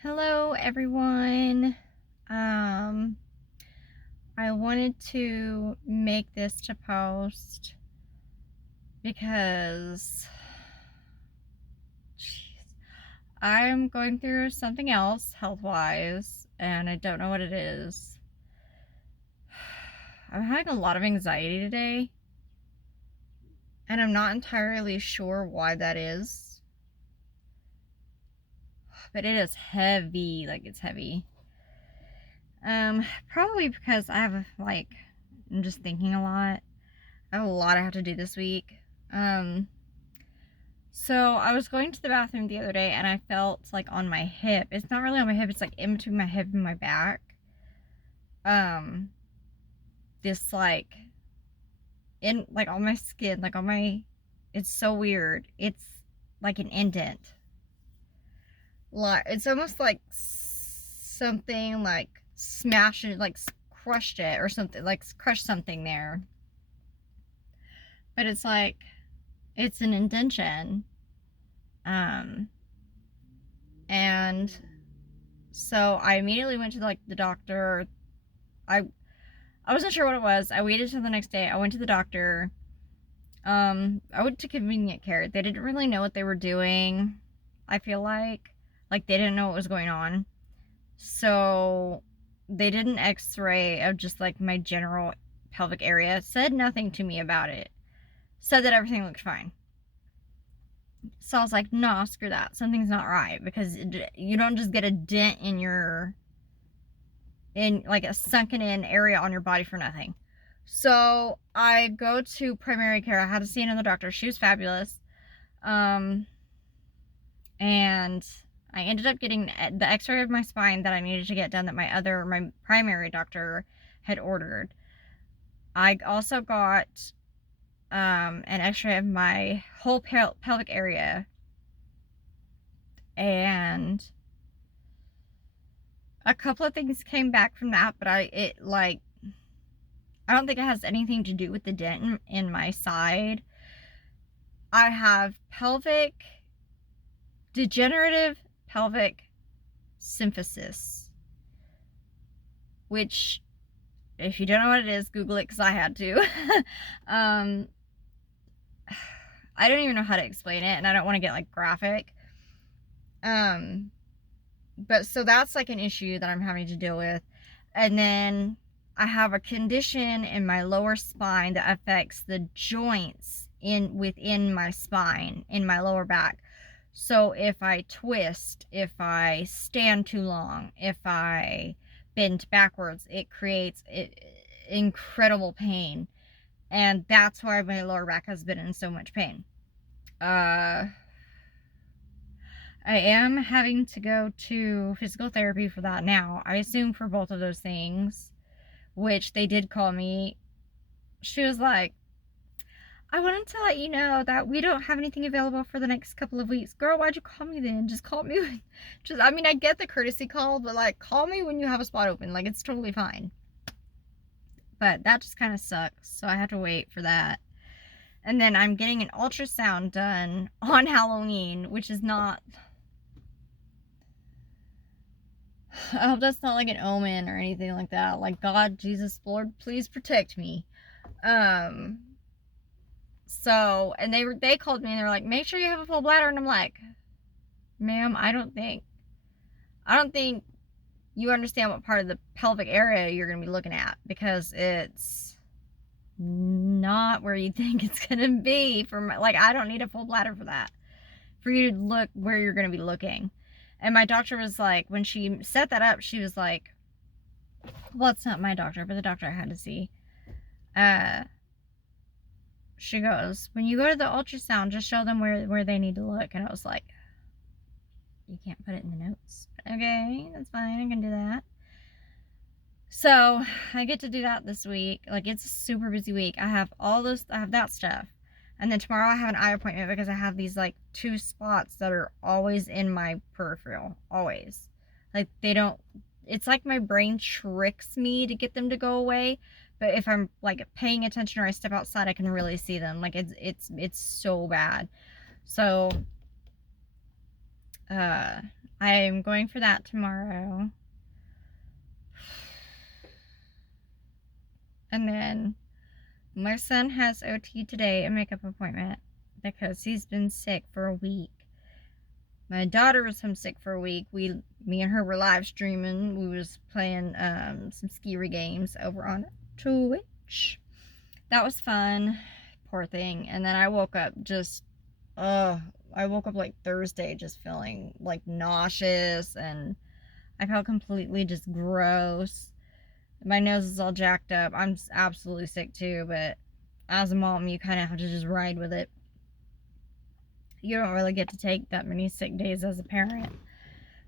Hello everyone. Um I wanted to make this to post because jeez, I'm going through something else health-wise and I don't know what it is. I'm having a lot of anxiety today and I'm not entirely sure why that is. But it is heavy, like it's heavy. Probably because I'm just thinking a lot. I have a lot I have to do this week. Um, so I was going to the bathroom the other day and I felt like on my hip. It's not really on my hip, it's like in between my hip and my back. This on my skin, it's so weird. It's like an indent. Like it's almost like something like smashed it, like crushed it or something, like crushed something there. But it's an indentation. And so I immediately went to the doctor. I I wasn't sure what it was. I waited till the next day. I went to the doctor. I went to convenient care. They didn't really know what they were doing. I feel like they didn't know what was going on. So they did an X-ray of just like my general pelvic area. Said nothing to me about it. Said that everything looked fine. So I was like, nah, screw that. Something's not right because you don't just get a dent in like a sunken in area on your body for nothing. So I go to primary care. I had to see another doctor. She was fabulous. And I ended up getting the x-ray of my spine that I needed to get done that my primary doctor had ordered. I also got an x-ray of my whole pelvic area, and a couple of things came back from that, but I don't think it has anything to do with the dent in my side. I have degenerative pelvic symphysis, which, if you don't know what it is, Google it because I had to. I don't even know how to explain it, and I don't want to get like graphic. But so that's like an issue that I'm having to deal with. And then I have a condition in my lower spine that affects the joints within my spine, in my lower back. So if I twist, if I stand too long, if I bend backwards, it creates incredible pain. And that's why my lower back has been in so much pain. I am having to go to physical therapy for that now. I assume for both of those things, which they did call me. She was like, I wanted to let you know that we don't have anything available for the next couple of weeks. Girl, why'd you call me then? Just call me. I mean, I get the courtesy call, but like, call me when you have a spot open. Like, it's totally fine. But that just kind of sucks. So I have to wait for that. And then I'm getting an ultrasound done on Halloween, which is not... I hope that's not like an omen or anything like that. Like, God, Jesus, Lord, please protect me. So, and they called me and they're like, make sure you have a full bladder. And I'm like, ma'am, I don't think you understand what part of the pelvic area you're going to be looking at, because it's not where you think it's going to be I don't need a full bladder for that, for you to look where you're going to be looking. And my doctor was like, when she set that up, she was like, well, it's not my doctor, but the doctor I had to see. She goes, when you go to the ultrasound, just show them where they need to look. And I was like, you can't put it in the notes. Okay, that's fine. I can do that. So I get to do that this week. Like, it's a super busy week. I have that stuff. And then tomorrow I have an eye appointment because I have these like 2 spots that are always in my peripheral. Always. Like, it's like my brain tricks me to get them to go away. But if I'm like paying attention or I step outside, I can really see them. Like, it's so bad. So I'm going for that tomorrow. And then my son has OT today, a makeup appointment, because he's been sick for a week. My daughter was homesick for a week. Me and her were live streaming. We was playing some ski games over on Twitch. That was fun. Poor thing. And then I woke up like Thursday just feeling like nauseous, and I felt completely just gross. My nose is all jacked up. I'm absolutely sick too, but as a mom, you kind of have to just ride with it. You don't really get to take that many sick days as a parent,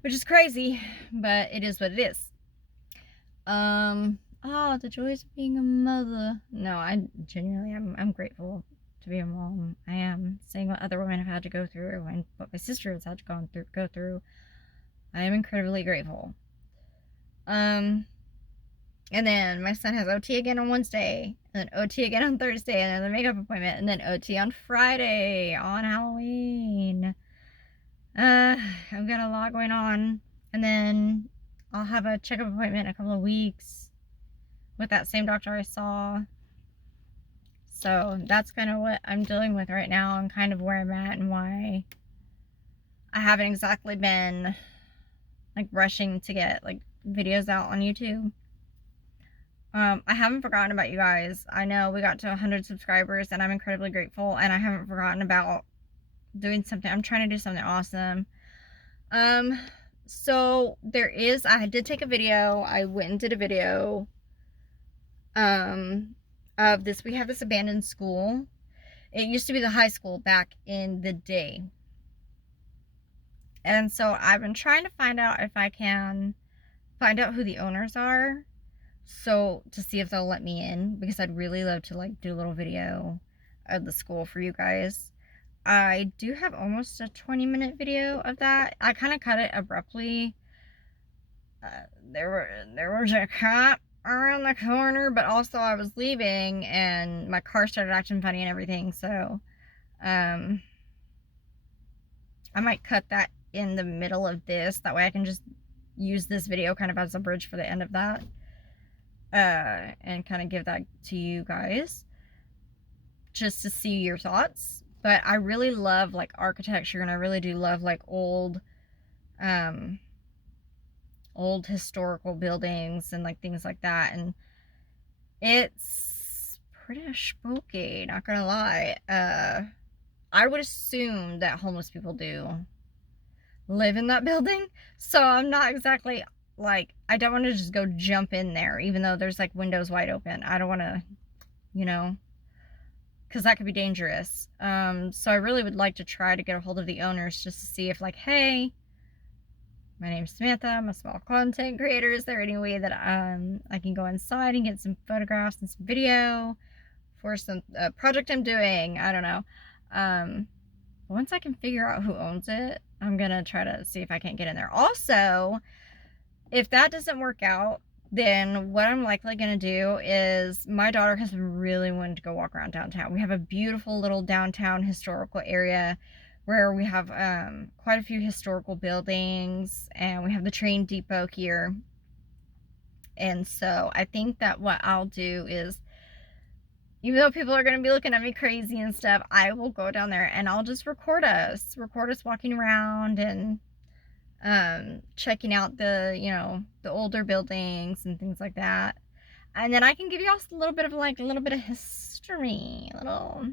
which is crazy, but it is what it is. Oh, the joys of being a mother. No, I genuinely, I'm grateful to be a mom. I am. Seeing what other women have had to go through and what my sister has had to go through. I am incredibly grateful. And then my son has OT again on Wednesday, and then OT again on Thursday, and then the makeup appointment, and then OT on Friday on Halloween. I've got a lot going on. And then I'll have a checkup appointment in a couple of weeks with that same doctor I saw. So that's kind of what I'm dealing with right now, and kind of where I'm at, and why I haven't exactly been like rushing to get like videos out on YouTube. I haven't forgotten about you guys. I know we got to 100 subscribers, and I'm incredibly grateful, and I haven't forgotten about doing something. I'm trying to do something awesome. So I did take a video. I went and did a video of this. We have this abandoned school. It used to be the high school back in the day. And so I've been trying to find out if I can find out who the owners are, so to see if they'll let me in, because I'd really love to like do a little video of the school for you guys. I do have almost a 20-minute video of that. I kind of cut it abruptly. There was a cop around the corner, but also I was leaving and my car started acting funny and everything, so I might cut that in the middle of this. That way I can just use this video kind of as a bridge for the end of that, and kind of give that to you guys just to see your thoughts. But I really love like architecture, and I really do love like old historical buildings and like things like that, and it's pretty spooky, not gonna lie. I would assume that homeless people do live in that building, so I'm not exactly like, I don't want to just go jump in there, even though there's like windows wide open. I don't want to, because that could be dangerous. So I really would like to try to get a hold of the owners just to see if like, hey, my name's Samantha, I'm a small content creator. Is there any way that I can go inside and get some photographs and some video for some project I'm doing? I don't know. Once I can figure out who owns it, I'm gonna try to see if I can't get in there. Also, if that doesn't work out, then what I'm likely gonna do is, my daughter has been really wanting to go walk around downtown. We have a beautiful little downtown historical area where we have quite a few historical buildings, and we have the train depot here. And so I think that what I'll do is, even though people are going to be looking at me crazy and stuff, I will go down there and I'll just record us walking around and checking out the older buildings and things like that. And then I can give you all a little bit of history, a little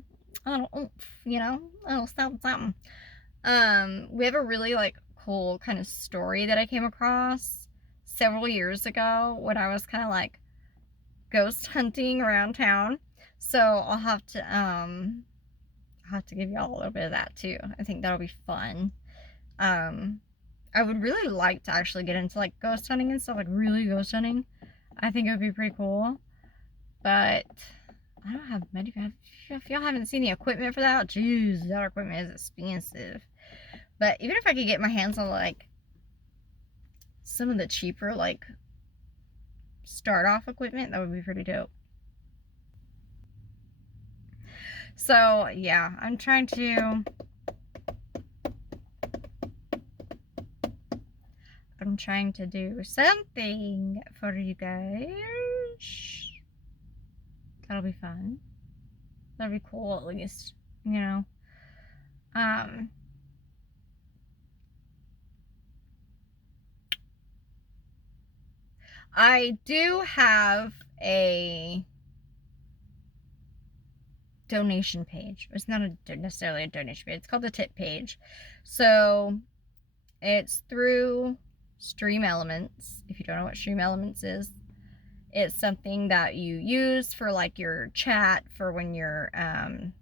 oomph, a little something. We have a really like cool kind of story that I came across several years ago when I was kind of like ghost hunting around town. So I'll have to give y'all a little bit of that too. I think that'll be fun. I would really like to actually get into like ghost hunting and stuff, like really ghost hunting. I think it would be pretty cool. But I don't have if y'all haven't seen the equipment for that, jeez, that equipment is expensive. But even if I could get my hands on like some of the cheaper like start off equipment, that would be pretty dope. So yeah, I'm trying to I'm trying to do something for you guys. That'll be fun. That'll be cool, at least, you know. I do have a donation page. It's not necessarily a donation page. It's called the tip page. So it's through Stream Elements. If you don't know what Stream Elements is, it's something that you use for like your chat for when you're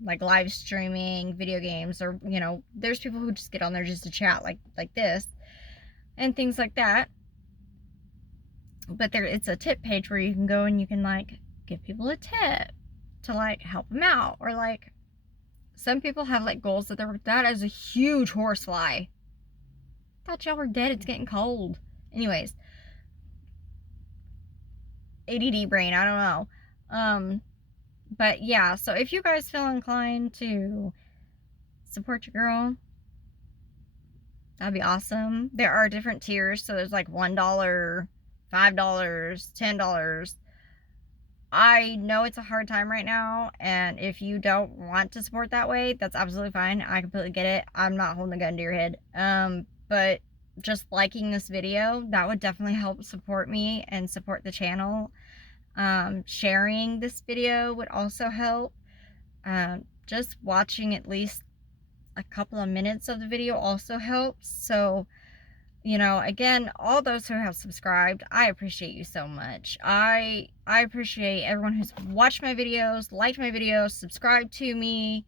like live streaming video games, or you know, there's people who just get on there just to chat like this and things like that. But it's a tip page where you can go and you can like give people a tip to like help them out, or like some people have like goals that that is a huge horsefly. Thought y'all were dead. It's getting cold. Anyways, ADD brain. I don't know. But yeah. So if you guys feel inclined to support your girl, that'd be awesome. There are different tiers. So there's like $1, $5, $10. I know it's a hard time right now, and if you don't want to support that way, that's absolutely fine. I completely get it. I'm not holding a gun to your head. But just liking this video, that would definitely help support me and support the channel. Sharing this video would also help. Just watching at least a couple of minutes of the video also helps. So, you know, again, all those who have subscribed, I appreciate you so much. I appreciate everyone who's watched my videos, liked my videos, subscribed to me.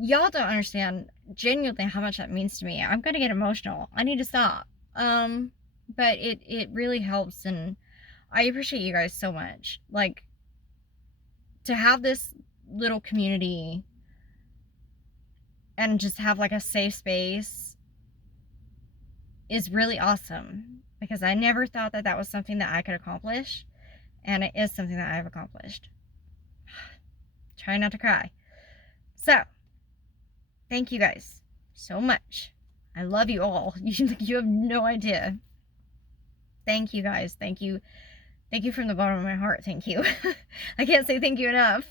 Y'all don't understand genuinely how much that means to me. I'm gonna get emotional. I need to stop. But it really helps, and I appreciate you guys so much. Like, to have this little community and just have like a safe space is really awesome, because I never thought that that was something that I could accomplish, and it is something that I've accomplished. Try not to cry. So, thank you guys so much. I love you all. You have no idea. Thank you guys. Thank you. Thank you from the bottom of my heart. Thank you. I can't say thank you enough.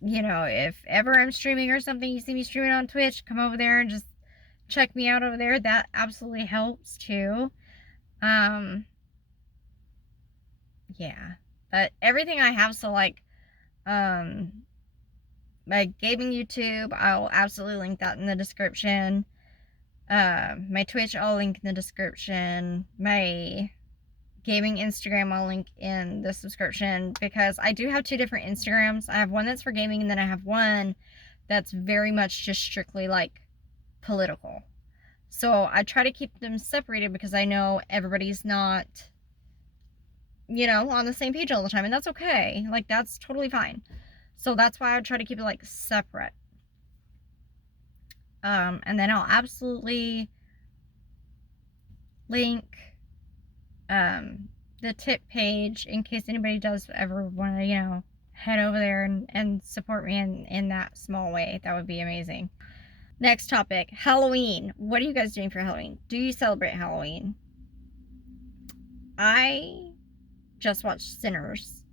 You know, if ever I'm streaming or something, you see me streaming on Twitch, come over there and just check me out over there. That absolutely helps too. Yeah. But everything I have, so like, my gaming YouTube, I'll absolutely link that in the description. My Twitch, I'll link in the description. My gaming Instagram, I'll link in the description, because I do have two different Instagrams. I have one that's for gaming, and then I have one that's very much just strictly like political. So I try to keep them separated, because I know everybody's not, you know, on the same page all the time, and that's okay. Like, that's totally fine. So that's why I try to keep it like separate. And then I'll absolutely link the tip page in case anybody does ever want to, you know, head over there and support me in that small way. That would be amazing. Next topic, Halloween. What are you guys doing for Halloween? Do you celebrate Halloween? I just watched Sinners,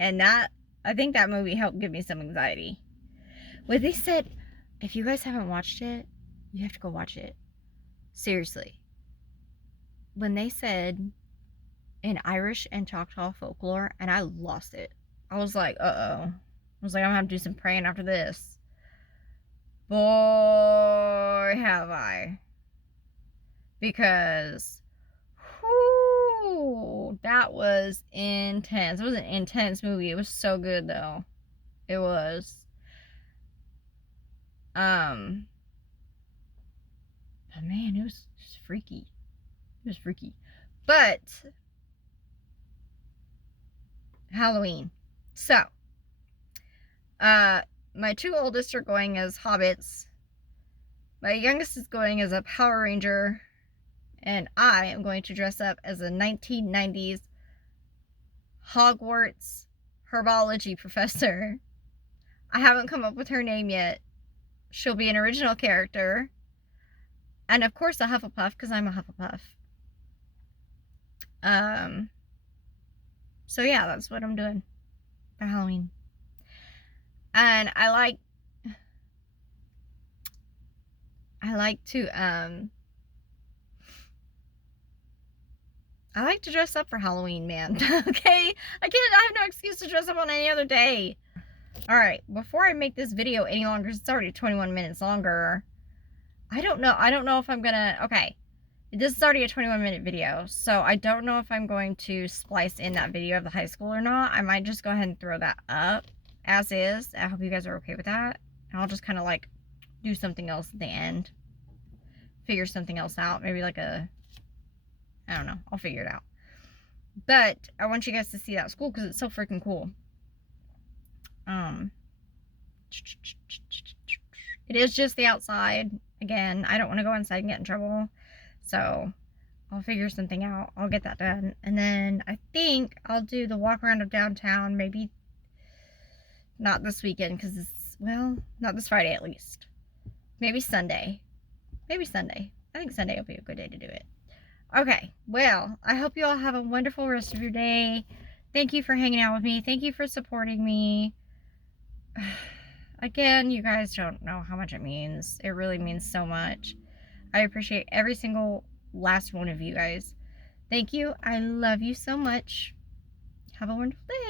and I think that movie helped give me some anxiety. When they said, if you guys haven't watched it, you have to go watch it. Seriously. When they said in Irish and Choctaw folklore, and I lost it. I was like, uh-oh. I was like, I'm gonna have to do some praying after this. Boy, have I. Because, whoo, that was intense. It was an intense movie. It was so good, though. It was. But man, it was freaky. It was freaky. But Halloween. So, my two oldest are going as hobbits. My youngest is going as a Power Ranger. And I am going to dress up as a 1990s Hogwarts herbology professor. I haven't come up with her name yet. She'll be an original character. And of course a Hufflepuff, because I'm a Hufflepuff. So yeah, that's what I'm doing for Halloween. And I like to dress up for Halloween, man. Okay? I have no excuse to dress up on any other day. Alright, before I make this video any longer, it's already 21 minutes longer. I don't know if I'm gonna, okay. This is already a 21-minute video, so I don't know if I'm going to splice in that video of the high school or not. I might just go ahead and throw that up as is. I hope you guys are okay with that. And I'll just kind of like do something else at the end. Figure something else out. Maybe like I don't know. I'll figure it out. But I want you guys to see that school because it's so freaking cool. It is just the outside. Again, I don't want to go inside and get in trouble. So I'll figure something out. I'll get that done. And then I think I'll do the walk around of downtown. Maybe not this weekend because it's, well, not this Friday at least. Maybe Sunday. Maybe Sunday. I think Sunday will be a good day to do it. Okay, well, I hope you all have a wonderful rest of your day. Thank you for hanging out with me. Thank you for supporting me. Again, you guys don't know how much it means. It really means so much. I appreciate every single last one of you guys. Thank you. I love you so much. Have a wonderful day.